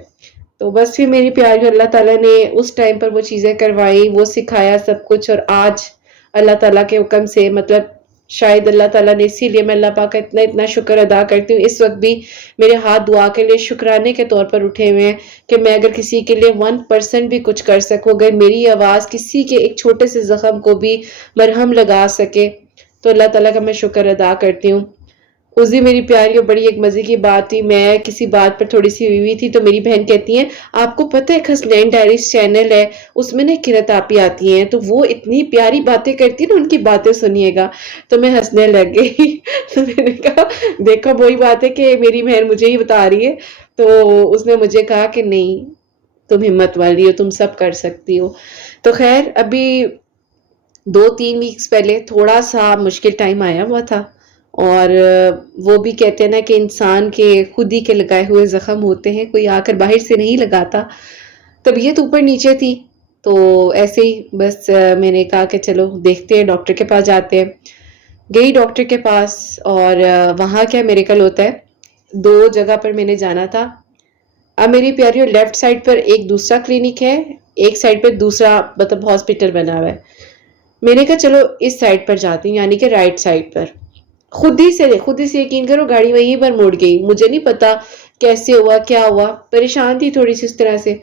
تو بس پھر میری پیاری اللہ تعالیٰ نے اس ٹائم پر وہ چیزیں کروائی، وہ سکھایا سب کچھ. اور آج اللہ تعالیٰ کے حکم سے، مطلب شاید اللہ تعالیٰ نے، اسی لیے میں اللہ پاک کا اتنا اتنا شکر ادا کرتی ہوں. اس وقت بھی میرے ہاتھ دعا کے لیے شکرانے کے طور پر اٹھے ہوئے ہیں کہ میں اگر کسی کے لیے 1% بھی کچھ کر سکوں، اگر میری آواز کسی کے ایک چھوٹے سے زخم کو بھی مرہم لگا سکے تو اللہ تعالیٰ کا میں شکر ادا کرتی ہوں. اس دن میری پیاریوں بڑی ایک مزے کی بات تھی، میں کسی بات پر تھوڑی سی ہوئی تھی تو میری بہن کہتی ہیں آپ کو پتہ ہے ایک حسنین ڈائریز چینل ہے، اس میں نے قرت آپی آتی ہیں تو وہ اتنی پیاری باتیں کرتی ہیں نا، ان کی باتیں سنیے گا. تو میں ہنسنے لگ گئی. تو میں نے کہا دیکھو وہی بات ہے کہ میری بہن مجھے ہی بتا رہی ہے. تو اس نے مجھے کہا کہ نہیں تم ہمت والی ہو، تم سب کر سکتی ہو. تو خیر ابھی 2-3 ویکس پہلے تھوڑا سا مشکل ٹائم آیا ہوا تھا، اور وہ بھی کہتے ہیں نا کہ انسان کے خود ہی کے لگائے ہوئے زخم ہوتے ہیں، کوئی آ کر باہر سے نہیں لگاتا. طبیعت اوپر نیچے تھی تو ایسے ہی بس میں نے کہا کہ چلو دیکھتے ہیں، ڈاکٹر کے پاس جاتے ہیں. گئی ڈاکٹر کے پاس، اور وہاں کیا میریکل ہوتا ہے، 2 جگہ پر میں نے جانا تھا. اب میری پیاریوں لیفٹ سائڈ پر ایک دوسرا کلینک ہے، ایک سائڈ پر دوسرا مطلب ہاسپٹل بنا ہوا ہے. میں نے کہا چلو اس سائڈ پر جاتی ہوں، یعنی کہ رائٹ سائڈ پر. خود ہی سے یقین کرو گاڑی وہیں پر مڑ گئی. مجھے نہیں پتا کیسے ہوا کیا ہوا, پریشان تھی تھوڑی سی اس طرح سے.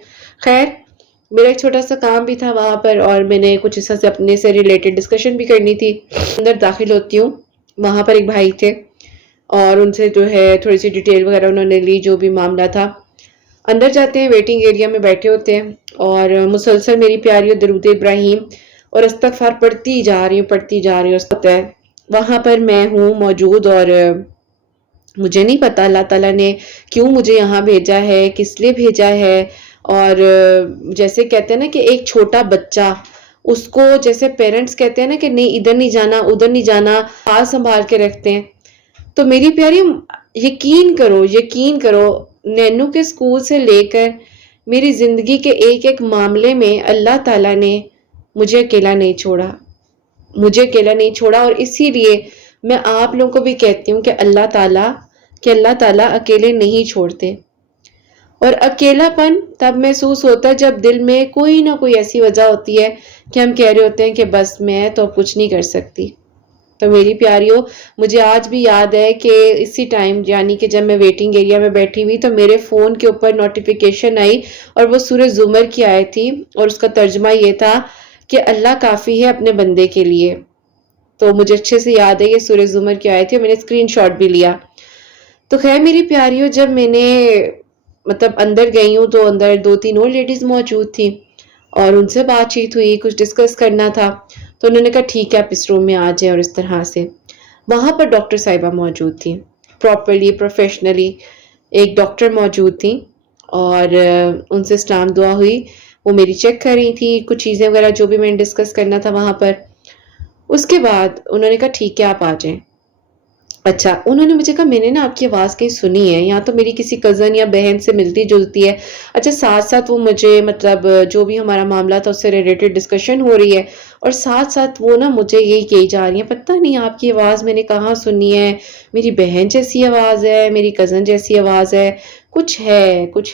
خیر میرا ایک چھوٹا سا کام بھی تھا وہاں پر, اور میں نے کچھ اس سے اپنے سے ریلیٹڈ ڈسکشن بھی کرنی تھی. اندر داخل ہوتی ہوں, وہاں پر ایک بھائی تھے اور ان سے جو ہے تھوڑی سی ڈیٹیل وغیرہ انہوں نے لی, جو بھی معاملہ تھا. اندر جاتے ہیں, ویٹنگ ایریا میں بیٹھے ہوتے ہیں, اور مسلسل میری پیاری درود ابراہیم اور استغفار پڑھتی جا رہی ہوں. اس پتہ ہے وہاں پر میں ہوں موجود, اور مجھے نہیں پتا اللہ تعالیٰ نے کیوں مجھے یہاں بھیجا ہے, کس لیے بھیجا ہے. اور جیسے کہتے ہیں نا کہ ایک چھوٹا بچہ, اس کو جیسے پیرنٹس کہتے ہیں نا کہ نہیں ادھر نہیں جانا ادھر نہیں جانا, ہاتھ سنبھال کے رکھتے ہیں. تو میری پیاری یقین کرو نینو کے اسکول سے لے کر میری زندگی کے ایک ایک معاملے میں اللہ تعالیٰ نے مجھے اکیلا نہیں چھوڑا. اور اسی لیے میں آپ لوگوں کو بھی کہتی ہوں کہ اللہ تعالیٰ اکیلے نہیں چھوڑتے. اور اکیلا پن تب محسوس ہوتا ہے جب دل میں کوئی نہ کوئی ایسی وجہ ہوتی ہے کہ ہم کہہ رہے ہوتے ہیں کہ بس میں تو اب کچھ نہیں کر سکتی. تو میری پیاریوں, مجھے آج بھی یاد ہے کہ اسی ٹائم یعنی کہ جب میں ویٹنگ ایریا میں بیٹھی ہوئی تو میرے فون کے اوپر نوٹیفیکیشن آئی, اور وہ سورہ زمر کی آیت تھی, اور اس کا ترجمہ یہ تھا کہ اللہ کافی ہے اپنے بندے کے لیے. تو مجھے اچھے سے یاد ہے یہ سورہ زمر کی آیت تھی, اور میں نے اسکرین شاٹ بھی لیا. تو خیر میری پیاریوں, جب میں نے اندر گئی ہوں تو اندر 2-3 اور لیڈیز موجود تھی, اور ان سے بات چیت ہوئی, کچھ ڈسکس کرنا تھا. تو انہوں نے کہا ٹھیک ہے آپ اس روم میں آ جائیں, اور اس طرح سے. وہاں پر ڈاکٹر صاحبہ موجود تھی, پراپرلی پروفیشنلی ایک ڈاکٹر موجود تھی, اور ان سے اسلام دعا ہوئی. وہ میری چیک کر رہی تھی کچھ چیزیں وغیرہ جو بھی میں نے ڈسکس کرنا تھا وہاں پر. اس کے بعد انہوں نے کہا ٹھیک ہے آپ آ جائیں. اچھا, انہوں نے مجھے کہا میں نے نا آپ کی آواز کہیں سنی ہے, یا تو میری کسی کزن یا بہن سے ملتی جلتی ہے. اچھا, ساتھ ساتھ وہ مجھے جو بھی ہمارا معاملہ تھا اس سے ریلیٹڈ ڈسکشن ہو رہی ہے, اور ساتھ ساتھ وہ نا مجھے یہی کہی جا رہی ہیں پتہ نہیں آپ کی آواز میں نے کہاں سنی ہے, میری بہن جیسی آواز ہے, میری کزن جیسی آواز ہے, کچھ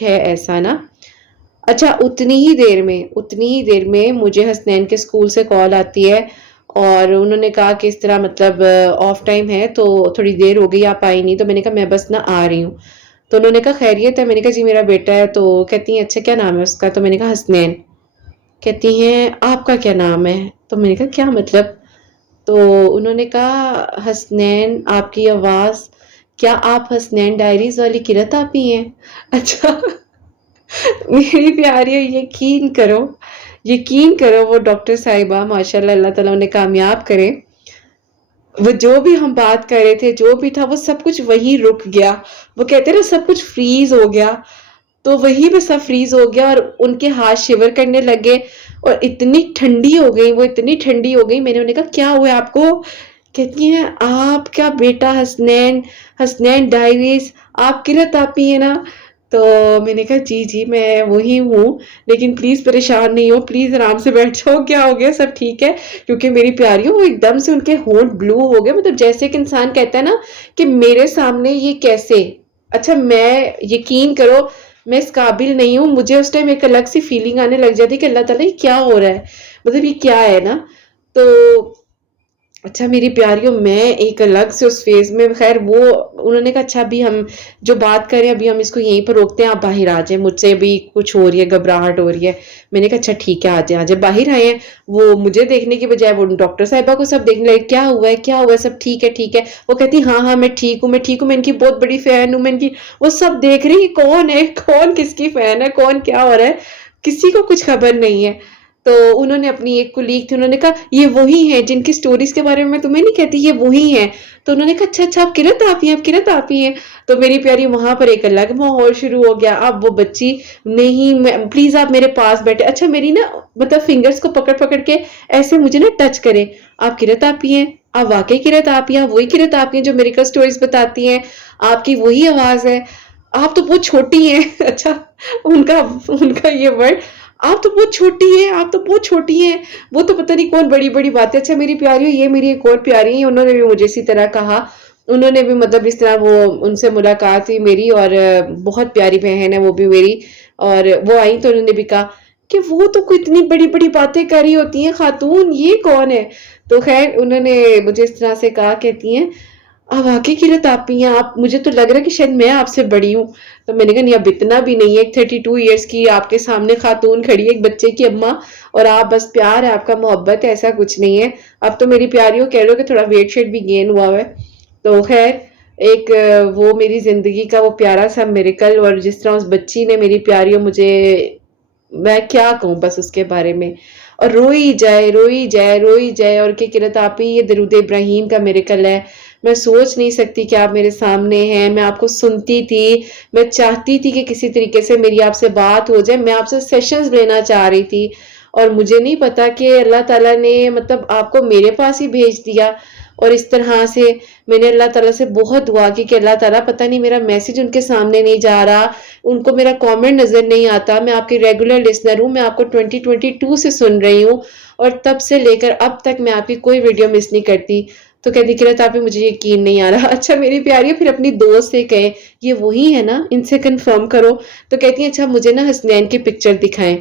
ہے ایسا نا. اچھا, اتنی ہی دیر میں مجھے حسنین کے اسکول سے کال آتی ہے, اور انہوں نے کہا کہ اس طرح آف ٹائم ہے تو تھوڑی دیر ہو گئی آپ آئی نہیں. تو میں نے کہا میں بس نہ آ رہی ہوں. تو انہوں نے کہا خیریت ہے, میں نے کہا جی میرا بیٹا ہے. تو کہتی ہیں اچھا کیا نام ہے اس کا؟ تو میں نے کہا حسنین. کہتی ہیں آپ کا کیا نام ہے؟ تو میں نے کہا کیا مطلب؟ تو انہوں نے کہا حسنین آپ کی آواز, کیا آپ حسنین ڈائریز والی کرت آپ ہی ہیں؟ اچھا میری پیاری یقین کرو وہ ڈاکٹر صاحبہ ماشاءاللہ اللہ تعالیٰ انہیں کامیاب کرے, وہ جو بھی ہم بات کر رہے تھے جو بھی تھا وہ سب کچھ وہی رک گیا. وہ کہتے ہیں نا سب کچھ فریز ہو گیا, تو وہی پہ سب فریز ہو گیا, اور ان کے ہاتھ شیور کرنے لگے, اور اتنی ٹھنڈی ہو گئی. میں نے انہیں کہا کیا ہوا آپ کو؟ کہتی ہیں آپ کا بیٹا حسنین ڈائریز, آپ کرت آپ ہی ہیں نا؟ تو میں نے کہا جی میں وہی ہوں, لیکن پلیز پریشان نہیں ہو, پلیز آرام سے بیٹھ جاؤ, کیا ہو گیا؟ سب ٹھیک ہے. کیونکہ میری پیاریوں وہ ایک دم سے ان کے ہونٹ بلو ہو گئے, جیسے کہ انسان کہتا ہے نا کہ میرے سامنے یہ کیسے. اچھا, میں یقین کرو میں اس قابل نہیں ہوں, مجھے اس ٹائم ایک الگ سی فیلنگ آنے لگ جاتی کہ اللہ تعالیٰ یہ کیا ہو رہا ہے, یہ کیا ہے نا. تو اچھا میری پیاریوں, میں ایک الگ سے اس فیز میں, خیر وہ انہوں نے کہا اچھا ابھی ہم جو بات کریں ابھی ہم اس کو یہیں پر روکتے ہیں, آپ باہر آ جائیں, مجھ سے بھی کچھ ہو رہی ہے, گھبراہٹ ہو رہی ہے. میں نے کہا اچھا ٹھیک ہے آ جائیں. باہر آئے ہیں, وہ مجھے دیکھنے کی بجائے وہ ڈاکٹر صاحبہ کو سب دیکھنے لگے, کیا ہوا ہے, سب ٹھیک ہے. وہ کہتی ہاں میں ٹھیک ہوں, میں ان کی بہت بڑی فین ہوں, میں ان کی. وہ سب دیکھ رہی کون ہے, کون کس کی فین ہے, کون کیا ہو رہا ہے, کسی کو کچھ خبر نہیں ہے. تو انہوں نے اپنی ایک کولیگ تھی, انہوں نے کہا یہ وہی ہیں جن کی سٹوریز کے بارے میں تمہیں نہیں کہتی, یہ وہی ہیں. تو انہوں نے کہا اچھا آپ کرت آپ ہی ہیں. تو میری پیاری وہاں پر ایک الگ ماحول شروع ہو گیا. اب وہ بچی نہیں, پلیز آپ میرے پاس بیٹھے. اچھا میری نا فنگرز کو پکڑ کے ایسے مجھے نا ٹچ کرے, آپ کرت آپ ہی ہیں, آپ واقعی کرت آپ ہی ہیں, وہی کرت آپ ہی ہیں جو میریکل سٹوریز بتاتی ہیں, آپ کی وہی آواز ہے, آپ تو بہت چھوٹی ہیں. اچھا ان کا یہ ورڈ, آپ تو بہت چھوٹی ہیں, وہ تو پتہ نہیں کون بڑی باتیں. اچھا میری پیاریوں, یہ میری ایک اور پیاری ہیں, انہوں نے بھی مجھے اسی طرح کہا, انہوں نے بھی اس طرح وہ ان سے ملاقات ہوئی میری, اور بہت پیاری بہن ہے وہ بھی میری, اور وہ آئی تو انہوں نے بھی کہا کہ وہ تو کوئی اتنی بڑی باتیں کر رہی ہوتی ہیں خاتون, یہ کون ہے؟ تو خیر انہوں نے مجھے اس طرح سے کہا, کہتی ہیں آپ واقعی قرۃ آپ ہی ہیں، آپ مجھے تو لگ رہا ہے کہ شاید میں آپ سے بڑی ہوں. تو میں نے کہا نہیں اب اتنا بھی نہیں ہے، ایک 32 ایئرس کی آپ کے سامنے خاتون کھڑی ہے، ایک بچے کی اماں، اور آپ بس پیار ہے آپ کا، محبت ہے، ایسا کچھ نہیں ہے. اب تو میری پیاریوں کہہ رہے ہو کہ تھوڑا ویٹ شیٹ بھی گین ہوا ہے. تو خیر ایک وہ میری زندگی کا وہ پیارا سا میریکل، اور جس طرح اس بچی نے میری پیاریوں مجھے، میں کیا کہوں بس اس کے بارے میں، اور روئی جائے روئی جائے روئی جائے. اور کہ قرۃ آپ ہی یہ درود ابراہیم کا میریکل ہے. میں سوچ نہیں سکتی کہ آپ میرے سامنے ہیں، میں آپ کو سنتی تھی، میں چاہتی تھی کہ کسی طریقے سے میری آپ سے بات ہو جائے، میں آپ سے سیشنز لینا چاہ رہی تھی، اور مجھے نہیں پتا کہ اللہ تعالیٰ نے مطلب آپ کو میرے پاس ہی بھیج دیا. اور اس طرح سے میں نے اللہ تعالیٰ سے بہت دعا کی کہ اللہ تعالیٰ پتہ نہیں میرا میسج ان کے سامنے نہیں جا رہا، ان کو میرا کامنٹ نظر نہیں آتا. میں آپ کی ریگولر لسنر ہوں، میں آپ کو 2022 سے سن رہی ہوں، اور تب سے لے کر اب تک میں آپ کی کوئی ویڈیو مس نہیں کرتی. تو کہتی قرۃ آپ مجھے یقین نہیں آ رہا. اچھا میری پیاری پھر اپنی دوست سے کہے یہ وہی ہے نا، ان سے کنفرم کرو. تو کہتی ہیں اچھا مجھے نا حسنین کی پکچر دکھائیں.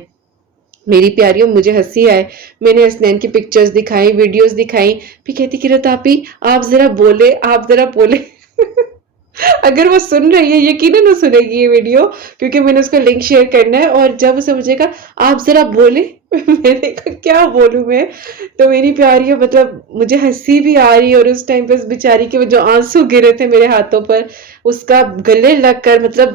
میری پیاریوں مجھے ہنسی آئے، میں نے حسنین کی پکچرز دکھائیں، ویڈیوز دکھائیں. پھر کہتی قرۃ آپی آپ ذرا بولے، آپ ذرا بولے. اگر وہ سن رہی ہے یقیناً وہ سنے گی یہ ویڈیو، کیونکہ میں نے اس کو لنک شیئر کرنا ہے. اور جب اسے مجھے کہا آپ ذرا بولے، میں نے کہا کیا بولوں میں. تو میری پیاریوں مطلب مجھے ہنسی بھی آ رہی، اور اس ٹائم پہ اس بیچاری کے وہ جو آنسو گرے تھے میرے ہاتھوں پر، اس کا گلے لگ کر مطلب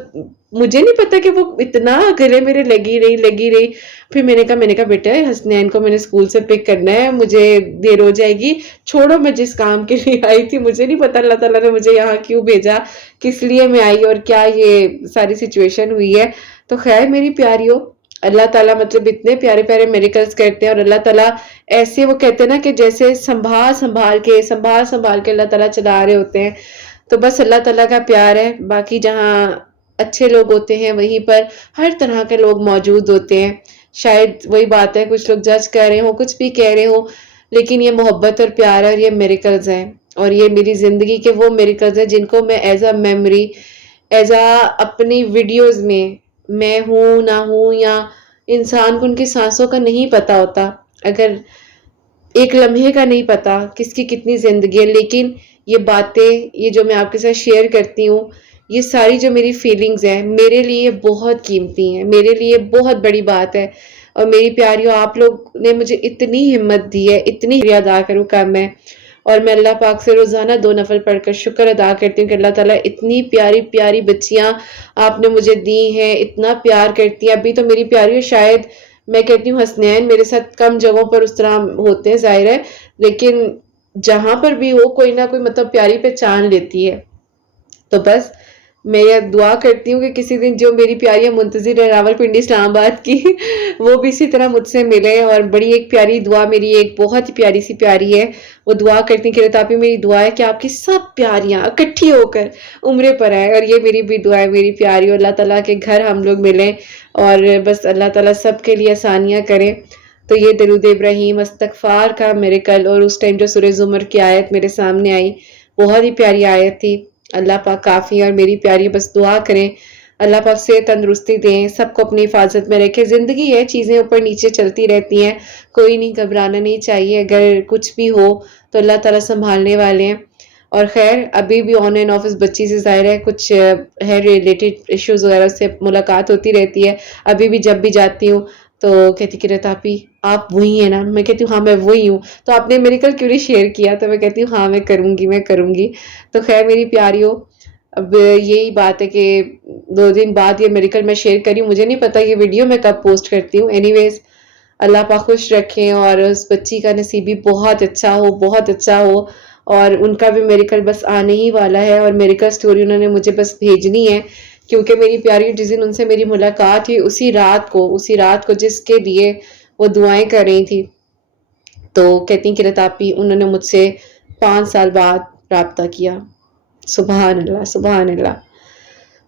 مجھے نہیں پتا کہ وہ اتنا گلے میرے لگی رہی لگی رہی. پھر میں نے کہا بیٹا حسنین کو میں نے اسکول سے پک کرنا ہے، مجھے دیر ہو جائے گی، چھوڑو میں جس کام کے لیے آئی تھی، مجھے نہیں پتا اللہ تعالیٰ نے مجھے یہاں کیوں بھیجا، کس لیے میں آئی، اور کیا یہ ساری سچویشن ہوئی ہے. تو خیر میری پیاریوں اللہ تعالیٰ مطلب اتنے پیارے پیارے میریکلز کرتے ہیں، اور اللہ تعالیٰ ایسے وہ کہتے ہیں نا کہ جیسے سنبھال سنبھال کے اللہ تعالیٰ چلا رہے ہوتے ہیں. تو بس اللہ تعالیٰ کا پیار ہے. باقی جہاں اچھے لوگ ہوتے ہیں وہیں پر ہر طرح کے لوگ موجود ہوتے ہیں. شاید وہی بات ہے، کچھ لوگ جج کر رہے ہوں، کچھ بھی کہہ رہے ہوں، لیکن یہ محبت اور پیار ہے، اور یہ میریکلز ہیں، اور یہ میری زندگی کے وہ میریکلز ہیں جن کو میں as a memory, as a اپنی ویڈیوز میں ہوں نہ ہوں، یا انسان کو ان کی سانسوں کا نہیں پتا ہوتا، اگر ایک لمحے کا نہیں پتا کس کی کتنی زندگی ہے. لیکن یہ باتیں، یہ جو میں آپ کے ساتھ شیئر کرتی ہوں، یہ ساری جو میری فیلنگز ہیں میرے لیے بہت قیمتی ہیں، میرے لیے بہت بڑی بات ہے. اور میری پیاریوں آپ لوگ نے مجھے اتنی ہمت دی ہے، اتنی شکریہ ادا کروں کا میں. اور میں اللہ پاک سے روزانہ 2 نفل پڑھ کر شکر ادا کرتی ہوں کہ اللہ تعالیٰ اتنی پیاری پیاری بچیاں آپ نے مجھے دی ہیں، اتنا پیار کرتی ہیں. ابھی تو میری پیاریوں شاید میں کہتی ہوں حسنین میرے ساتھ کم جگہوں پر اس طرح ہوتے ہیں ظاہر ہے، لیکن جہاں پر بھی ہو کوئی نہ کوئی مطلب پیاری پہچان لیتی ہے. تو بس میں یہ دعا کرتی ہوں کہ کسی دن جو میری پیاریاں منتظر ہے راولپنڈی اسلام آباد کی وہ بھی اسی طرح مجھ سے ملے. اور بڑی ایک پیاری دعا میری ایک بہت ہی پیاری سی پیاری ہے، وہ دعا کرتی ہیں قرۃ آپی میری دعا ہے کہ آپ کی سب پیاریاں اکٹھی ہو کر عمرے پر آئیں. اور یہ میری بھی دعا ہے میری پیاری، اللہ تعالیٰ کے گھر ہم لوگ ملیں، اور بس اللہ تعالیٰ سب کے لیے آسانیاں کریں. تو یہ درود ابراہیم استغفار کا میریکل، اور اس ٹائم جو سورہ زمر کی آیت میرے سامنے آئی بہت ہی پیاری آیت تھی. اللہ پاک کافی، اور میری پیاری بس دعا کریں اللہ پاک سے تندرستی دیں، سب کو اپنی حفاظت میں رکھے. زندگی ہے، چیزیں اوپر نیچے چلتی رہتی ہیں، کوئی نہیں گھبرانا نہیں چاہیے. اگر کچھ بھی ہو تو اللہ تعالیٰ سنبھالنے والے ہیں. اور خیر ابھی بھی آن اینڈ آف اس بچی سے ظاہر ہے کچھ ہے ریلیٹڈ ایشوز وغیرہ، سے ملاقات ہوتی رہتی ہے. ابھی بھی جب بھی جاتی ہوں تو کہتی قرۃ آپی آپ وہی ہیں نا؟ میں کہتی ہوں ہاں میں وہی ہوں. تو آپ نے میریکل کیوں نہیں شیئر کیا؟ تو میں کہتی ہوں ہاں میں کروں گی. تو خیر میری پیاریوں اب یہی بات ہے کہ 2 دن بعد یہ میریکل میں شیئر کری، مجھے نہیں پتا یہ ویڈیو میں کب پوسٹ کرتی ہوں. اینی ویز اللہ پاک خوش رکھیں، اور اس بچی کا نصیب بھی بہت اچھا ہو، بہت اچھا ہو. اور ان کا بھی میریکل بس آنے ہی والا ہے، اور میریکل سٹوری انہوں نے مجھے بس بھیجنی ہے، کیونکہ میری پیاری جس دن ان سے میری ملاقات ہوئی اسی رات کو جس کے لیے وہ دعائیں کر رہی تھی، تو کہتی ہیں قرۃ آپی انہوں نے مجھ سے 5 سال بعد رابطہ کیا. سبحان اللہ سبحان اللہ.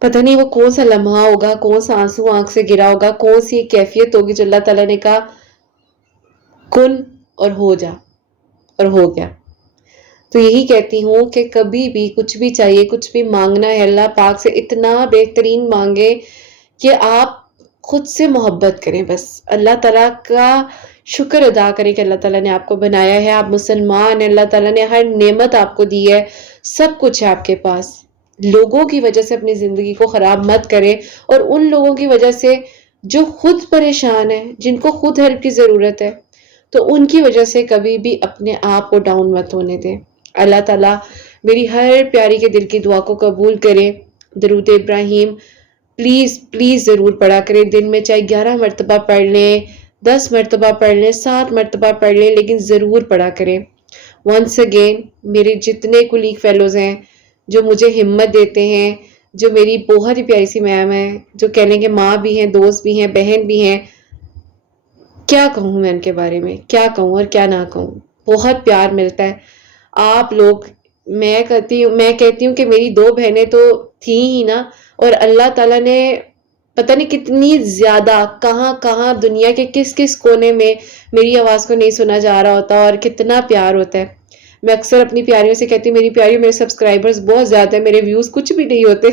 پتہ نہیں وہ کون سا لمحہ ہوگا، کون سا آنسو آنکھ سے گرا ہوگا، کون سی کیفیت ہوگی جو اللہ تعالیٰ نے کہا کن اور ہو جا، اور ہو گیا. تو یہی کہتی ہوں کہ کبھی بھی کچھ بھی چاہیے، کچھ بھی مانگنا ہے اللہ پاک سے اتنا بہترین مانگے کہ آپ خود سے محبت کریں. بس اللہ تعالیٰ کا شکر ادا کریں کہ اللہ تعالیٰ نے آپ کو بنایا ہے، آپ مسلمان ہیں، اللہ تعالیٰ نے ہر نعمت آپ کو دی ہے. سب کچھ ہے آپ کے پاس. لوگوں کی وجہ سے اپنی زندگی کو خراب مت کریں، اور ان لوگوں کی وجہ سے جو خود پریشان ہیں، جن کو خود ہیلپ کی ضرورت ہے، تو ان کی وجہ سے کبھی بھی اپنے آپ کو ڈاؤن مت ہونے دیں. اللہ تعالیٰ میری ہر پیاری کے دل کی دعا کو قبول کرے. درود ابراہیم پلیز پلیز ضرور پڑھا کریں. دن میں چاہے 11 مرتبہ پڑھ لیں، 10 مرتبہ پڑھ لیں، 7 مرتبہ پڑھ لیں، لیکن ضرور پڑھا کریں. ونس اگین میرے جتنے کولیگ فیلوز ہیں جو مجھے ہمت دیتے ہیں، جو میری بہت ہی پیاری سی میم ہے، جو کہنے کے ماں بھی ہیں، دوست بھی ہیں، بہن بھی ہیں، کیا کہوں میں ان کے بارے میں، کیا کہوں اور کیا نہ کہوں. بہت پیار ملتا ہے آپ لوگ. میں کہتی ہوں کہ میری 2 بہنیں تو تھیں ہی نا، اور اللہ تعالیٰ نے پتہ نہیں کتنی زیادہ کہاں کہاں دنیا کے کس کس کونے میں میری آواز کو نہیں سنا جا رہا ہوتا، اور کتنا پیار ہوتا ہے. میں اکثر اپنی پیاریوں سے کہتی ہوں میری پیاریوں میرے سبسکرائبرز بہت زیادہ ہیں، میرے ویوز کچھ بھی نہیں ہوتے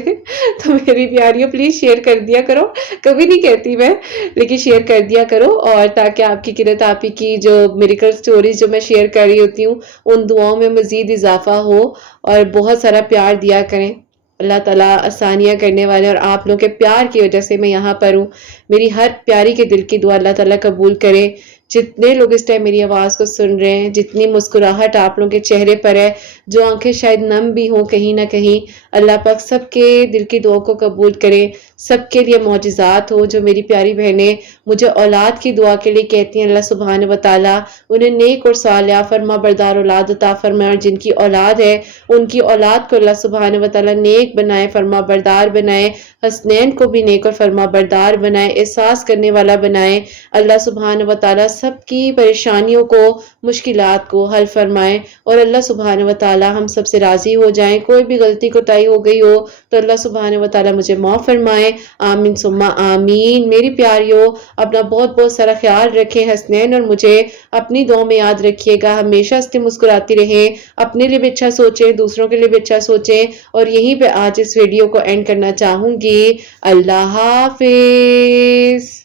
تو میری پیاریوں پلیز شیئر کر دیا کرو. کبھی نہیں کہتی میں، لیکن شیئر کر دیا کرو، اور تاکہ آپ کی قرت آپی کی جو میریکل سٹوریز جو میں شیئر کر رہی ہوتی ہوں ان دعاؤں میں مزید اضافہ ہو، اور بہت سارا پیار دیا کریں. اللہ تعالیٰ آسانیاں کرنے والے، اور آپ لوگوں کے پیار کی وجہ سے میں یہاں پر ہوں. میری ہر پیاری کے دل کی دعا اللہ تعالیٰ قبول کرے. جتنے لوگ اس ٹائم میری آواز کو سن رہے ہیں، جتنی مسکراہٹ آپ لوگوں کے چہرے پر ہے، جو آنکھیں شاید نم بھی ہوں کہیں نہ کہیں، اللہ پاک سب کے دل کی دعا کو قبول کرے. سب کے لیے معجزات ہو. جو میری پیاری بہنیں مجھے اولاد کی دعا کے لیے کہتی ہیں، اللہ سبحانہ و تعالیٰ انہیں نیک اور صالحہ فرما بردار اولاد عطا فرمائے، اور جن کی اولاد ہے ان کی اولاد کو اللہ سبحانہ و تعالیٰ نیک بنائے، فرما بردار بنائے. حسنین کو بھی نیک اور فرما بردار بنائے، احساس کرنے والا بنائے. اللہ سبحانہ و تعالیٰ سب کی پریشانیوں کو، مشکلات کو حل فرمائے، اور اللہ سبحانہ و تعالیٰ ہم سب سے راضی ہو جائیں. کوئی بھی غلطی کوتاہی ہو گئی ہو تو اللہ سبحانہ و تعالیٰ مجھے معاف فرمائے. آمین ثم آمین. میری پیاریوں اپنا بہت بہت سارا خیال رکھیں. حسنین اور مجھے اپنی دعا میں یاد رکھیے گا. ہمیشہ ہنستے مسکراتی رہیں. اپنے لیے بھی اچھا سوچیں، دوسروں کے لیے بھی اچھا سوچیں. اور یہیں پہ آج اس ویڈیو کو اینڈ کرنا چاہوں گی. اللہ حافظ.